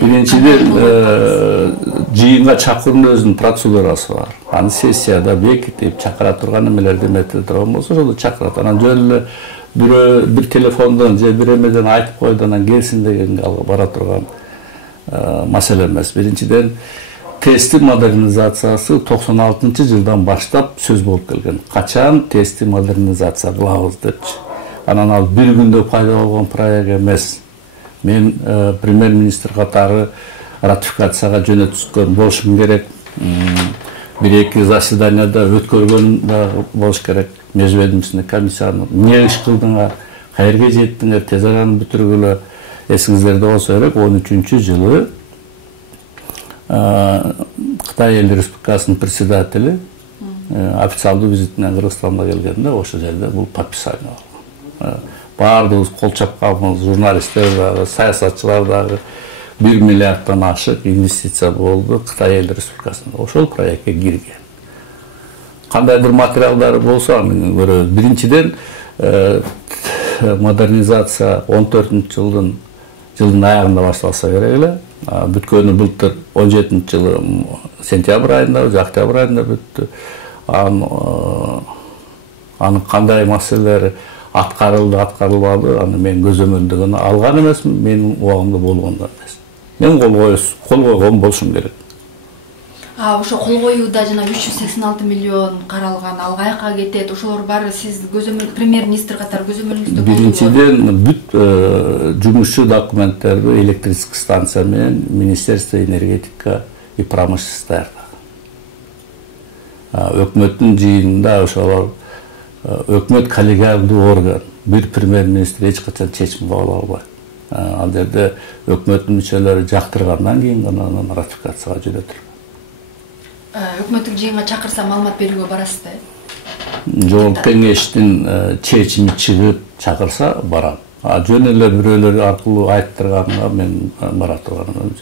Биринчиден жыйынга чакыруунун өзүнүн процедурасы бар. Аны сессияда бекитип чакыра турган эмелерди эметиле турган болсо ошондо чакырат. Анан жөн эле бир телефондон же бир эмеден айтып койду анан келсин дегенге бара турган маселе эмес. Биринчиден тесттин модернизациясы 96-жылдан баштап сөз болуп келген. Качан тестти модернизация кылабыз депчи. Анан ал бир күндө пайда болгон проект эмес. Мен премьер-министр катары ратификацияга жөнөткөн болушум керек. Бир-эки заседанияда өткөргөн да болуш керек. Межведомственный комиссияны эмне иш кылдыңар, каерге жеттиңер, тез араны бүтүргүлө. Эсиңиздерде болсо керек, 13-жылы Кытай Эл Республикасынын председатели официалдуу визит менен Кыргызстанга келгенде ошол жерде бул подписание болгон. Баардыгыбыз кол чапканбыз, журналисттер дагы, саясатчылар дагы 1 миллиарддан ашык инвестиция болду Кытай Эл Республикасында. Ошол проектке кирген. Кандайдыр материалдары болсо аны көрөбүз. Биринчиден модернизация 14-жылдын аягында башталса керек эле. Бүткөнү былтыр 17-жылы сентябрь айында, октябрь айында бүттү. Анын кандай маселелери аткарылды, аткарылбады, аны мен көзөмөлдөгөнү алган эмесмин, менин убагымда болгон да эмес. Мен кол койгон болушум керек. Ошо кол коюуда жана 386 миллион каралган, ал каяка кетет? Ошолор баары сиз премьер-министр катары көзөмөлүңүздө болду. Биринчиден бүт жумушчу документтерди электрический станция менен Министерство энергетика и промышленности даярдаган. Өкмөттүн жыйынында ошолор өкмөт коллегиалдуу орган, бир премьер-министр эч качан чечим кабыл албайт. Ал жерде өкмөттүн мүчөлөрү жактыргандан кийин гана анан ратификацияга жөнөтүлөт. Өкмөттүк жыйынга чакырса маалымат берүүгө барасызбы? Жогорку кеңештин чечими чыгып чакырса барам. Жөн эле бирөөлөр аркылуу айттырганга мен бара турганым.